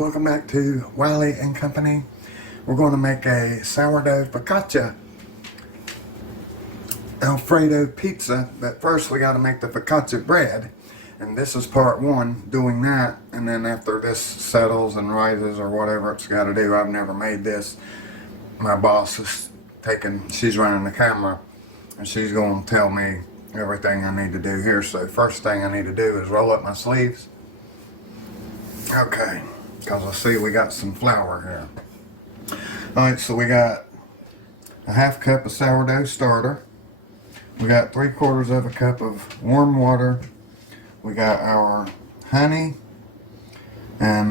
Welcome back to Wiley and Company. We're going to make a sourdough focaccia Alfredo pizza, but first we got to make the focaccia bread, and this is part one, doing that. And then after this settles and rises or whatever it's got to do, I've never made this. My boss is she's running the camera, and she's going to tell me everything I need to do here. So first thing I need to do is roll up my sleeves. Okay. Because I see we got some flour here. Alright, so we got a half cup of sourdough starter. We got 3/4 of a cup of warm water. We got our honey. And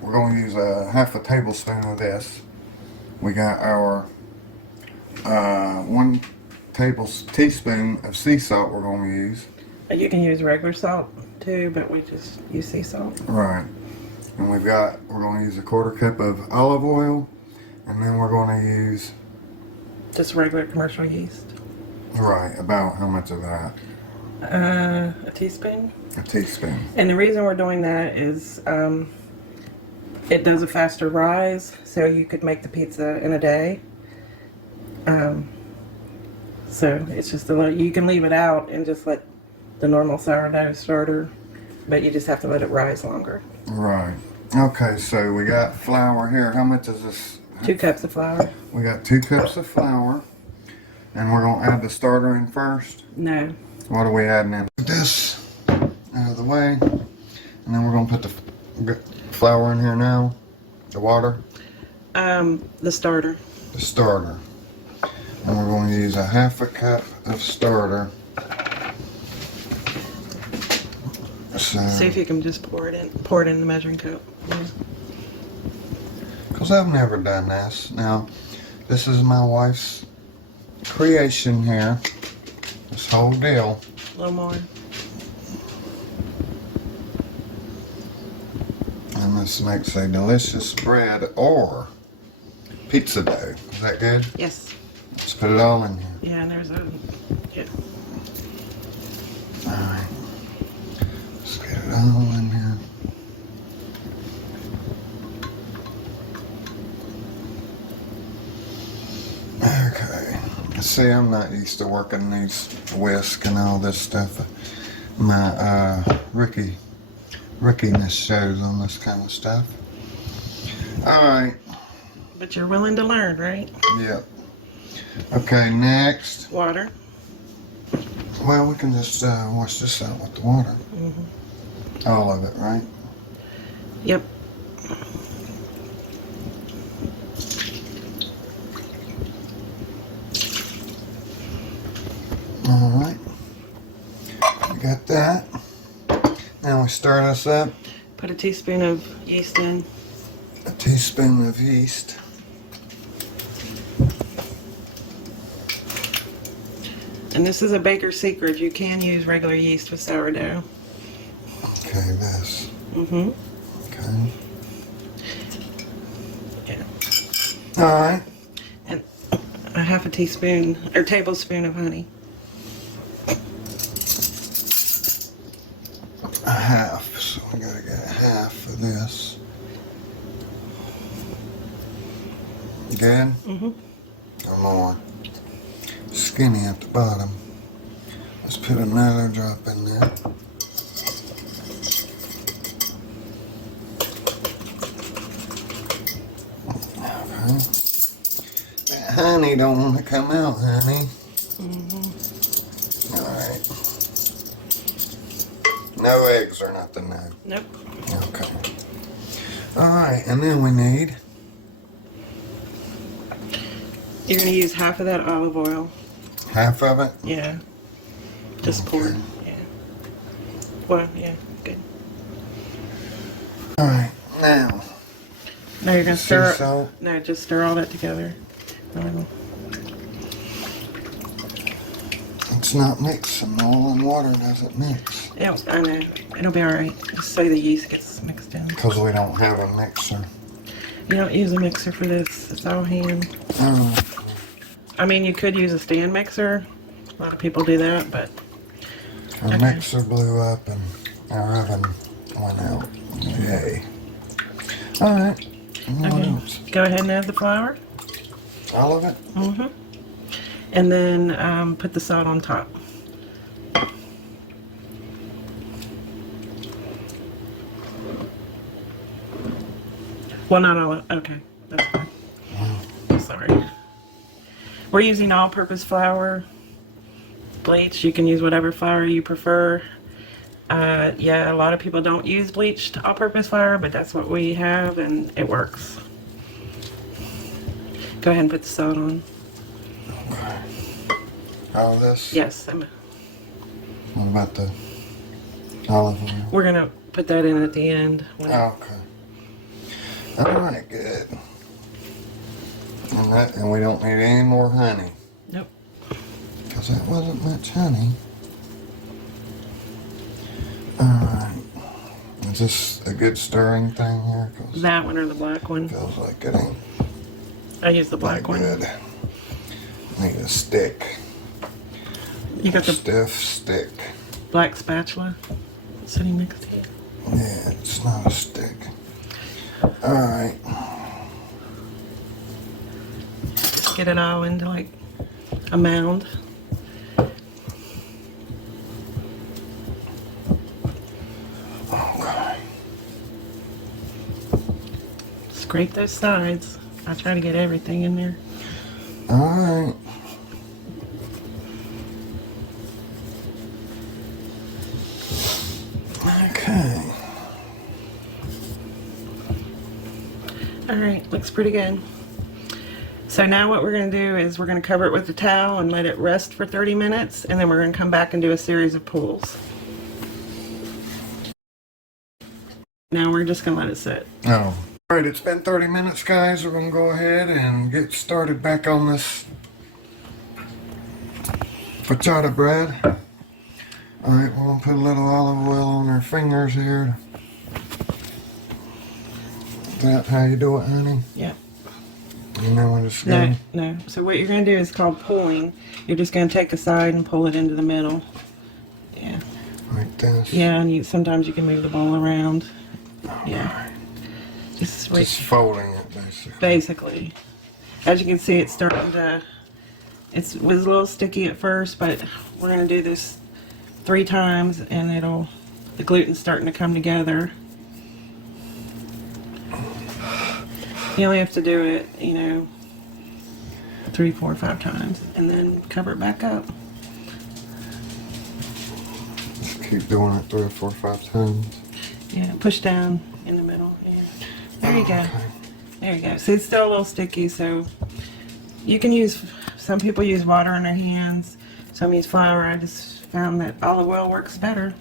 we're going to use a half a tablespoon of this. We got our 1 teaspoon of sea salt we're going to use. You can use regular salt too, but we just use sea salt. Right. And we're going to use a 1/4 cup of olive oil, and then we're going to use just regular commercial yeast. Right, about how much of that? A teaspoon. A teaspoon. And the reason we're doing that is it does a faster rise, so you could make the pizza in a day. So it's just you can leave it out and just let the normal sourdough starter, but you just have to let it rise longer. Right. Okay, so we got flour here. How much is this? 2 cups of flour. We got 2 cups of flour. And we're going to add the starter in first? No. What are we adding in? Put this out of the way. And then we're going to put the flour in here now. The water. The starter. The starter. And we're going to use a half a cup of starter. So, see if you can just pour it in the measuring cup. Because I've never done this. Now, this is my wife's creation here. This whole deal. A little more. And this makes a delicious bread or pizza dough. Is that good? Yes. Let's put it all in here. Yeah, and there's yeah. Alright. Let's get it all in here. Okay. See, I'm not used to working these whisk and all this stuff. My rickiness shows on this kind of stuff. Alright. But you're willing to learn, right? Yep. Okay, next. Water. Well, we can just wash this out with the water. Mm-hmm. All of it, right? Yep. Alright. We got that. Now we stir this up. Put a teaspoon of yeast in. A teaspoon of yeast. And this is a baker's secret. You can use regular yeast with sourdough. Okay, this. Mm-hmm. Okay. Yeah. Alright. And a half a teaspoon or tablespoon of honey. A half. So we gotta get a half of this. Good? Mm-hmm. Or more. Skinny at the bottom. Let's put another drop in there. Okay. That honey don't want to come out, honey. Mm-hmm. Alright. No eggs or nothing now. Nope. Okay. Alright, and then we need... You're going to use half of that olive oil. half of it? Yeah. Just Okay. pour. Yeah. Well, yeah. Good. Alright, now. Now you're going to stir. Sea salt. No, just stir all that together. It's not mixing. Oil and water doesn't mix. I know. It'll be alright. Just so the yeast gets mixed in. Because we don't have a mixer. You don't use a mixer for this. It's all hand. Oh. I mean, you could use a stand mixer. A lot of people do that, but... Our mixer blew up and our oven went out. Yay. Alright. What Okay. else? Go ahead and add the flour. All of it? Mm-hmm. And then put the salt on top. Well, not all of it. Okay. That's fine. Sorry. We're using all-purpose flour. Bleach. You can use whatever flour you prefer. Yeah, a lot of people don't use bleached all-purpose flour, but that's what we have, and it works. Go ahead and put the salt on. Okay. All of this? Yes. What about the olive oil? We're going to put that in at the end. Okay. Alright, good. And we don't need any more honey. Nope. Because that wasn't much honey. Alright. Is this a good stirring thing here? 'Cause That one or the black one? feels like it ain't I use the black that one. good. Need a stick. You got the Stiff stick. black spatula sitting next to you. Yeah, it's not a stick. Alright. Get it all into like a mound. Okay. Scrape those sides. I try to get everything in there. Alright. Okay. All right, looks pretty good. So now what we're going to do is we're going to cover it with a towel and let it rest for 30 minutes, and then we're going to come back and do a series of pulls. Now we're just going to let it sit. Oh. Alright, it's been 30 minutes, guys. We're going to go ahead and get started back on this focaccia bread. Alright, we're going to put a little olive oil on our fingers here. Is that how you do it, honey? Yeah. And then we're just No, going no. So what you're going to do is called pulling. You're just going to take a side and pull it into the middle. Yeah. like this. Yeah, and sometimes you can move the bowl around. Yeah. Just folding it, basically. basically. As you can see, it's starting to, it was a little sticky at first, but we're going to do this 3 times and the gluten's starting to come together. You only have to do it, 3, 4, 5 times and then cover it back up. Just keep doing it 3 or 4 or 5 times. Yeah, push down in the middle. Yeah. There you go. Okay. There you go. See, it's still a little sticky, so you can use, some people use water in their hands, some use flour. I just found that olive oil works better.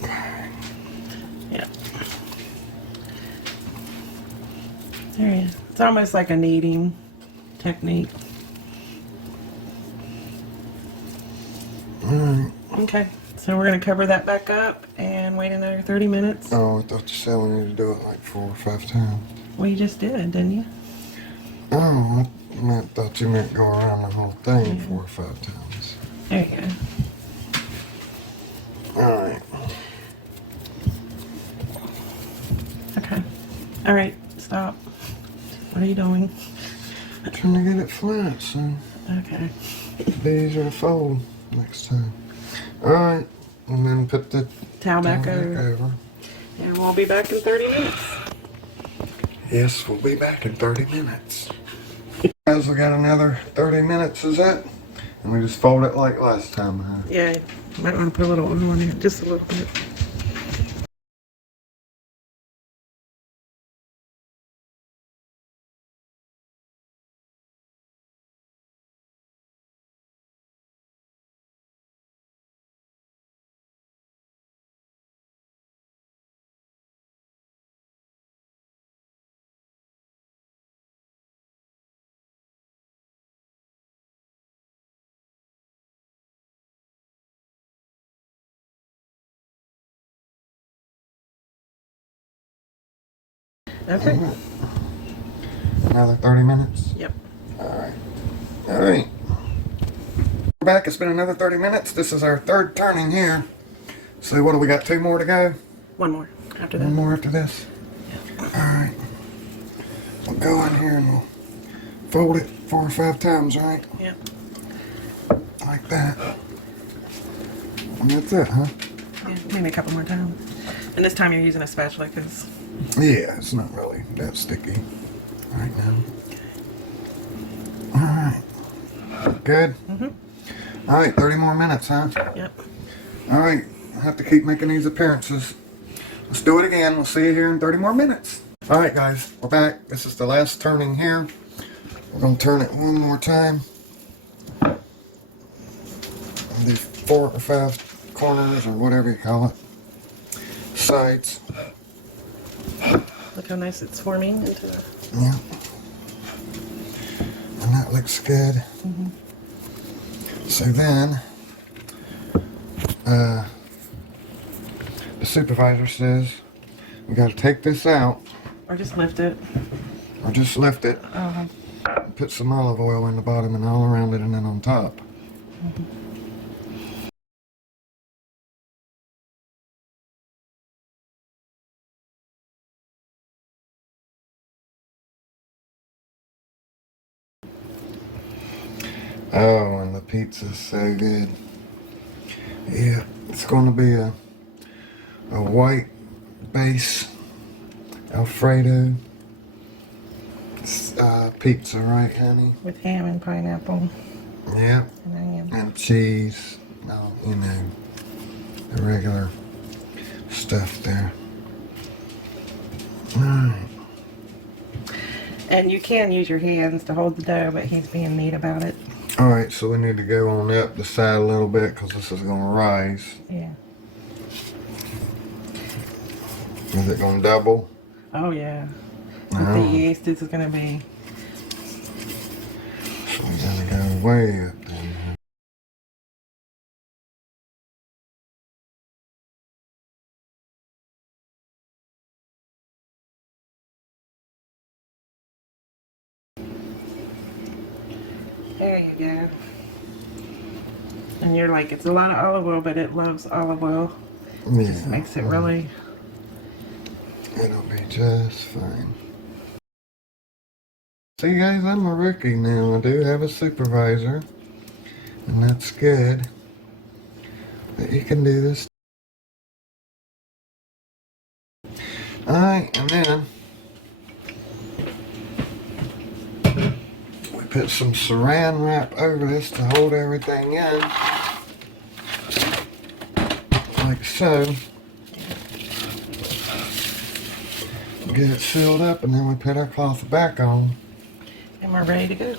Yeah. There you go. It's almost like a kneading technique. Alright. Okay, so we're going to cover that back up and wait another 30 minutes. Oh, I thought you said we need to do it like 4 or 5 times. Well, you just did, didn't you? Oh, I thought you meant go around the whole thing 4 or 5 times. There you go. Alright. Okay. All right, stop. What are you doing? Trying to get it flat, so Okay. it'll be easier to fold next time. Alright, and then put the Towel back over. And we'll be back in 30 minutes. Yes, we'll be back in 30 minutes. Guys, we got another 30 minutes, is that? And we just fold it like last time, huh? Yeah, you might want to put a little oil in there, just a little bit. Okay. Another 30 minutes? Yep. Alright. Alright. We're back. It's been another 30 minutes. This is our 3rd turning here. So what do we got? 2 more to go? 1 more after that. 1 more after this? Yeah. Alright. go in here and we'll fold it 4 or 5 times, right? Yep. Like that. And that's it, huh? Yeah, maybe a couple more times. And this time you're using a spatula because... Yeah, it's not really that sticky right now. Alright. Good? Mm-hmm. Alright, 30 more minutes, huh? Yep. Alright, I have to keep making these appearances. Let's do it again. We'll see you here in 30 more minutes. Alright guys, we're back. This is the last turning here. We're going to turn it one more time. Do 4 or 5 corners or whatever you call it. Sides. Look how nice it's forming into the... Yeah. And that looks good. Mm-hmm. So then, the supervisor says we got to take this out. Or just lift it. Or just lift it. Put some olive oil in the bottom and all around it and then on top. Mm-hmm. Oh, and the pizza's so good. Yeah, it's going to be a white base Alfredo pizza, right, honey? With ham and pineapple. Yeah. And onion. And cheese. No, you know, the regular stuff there. Alright. And you can use your hands to hold the dough, but he's being neat about it. Alright, so we need to go on up the side a little bit because this is going to rise. Yeah. Is it going to double? Oh, yeah. With the yeast, this is going to be... So we got to go way up there. There you go. And you're like, it's a lot of olive oil, but it loves olive oil. Yeah. Just makes it really... It'll be just fine. See guys, I'm a rookie now. I do have a supervisor. And that's good. But you can do this. Alright, and then we put some saran wrap over this to hold everything in. Like so. Get it sealed up and then we put our cloth back on. And we're ready to go.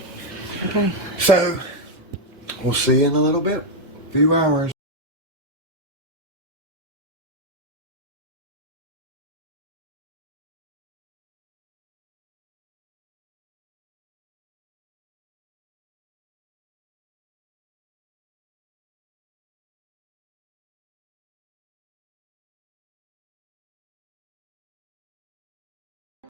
Okay. So, we'll see you in a little bit. A few hours.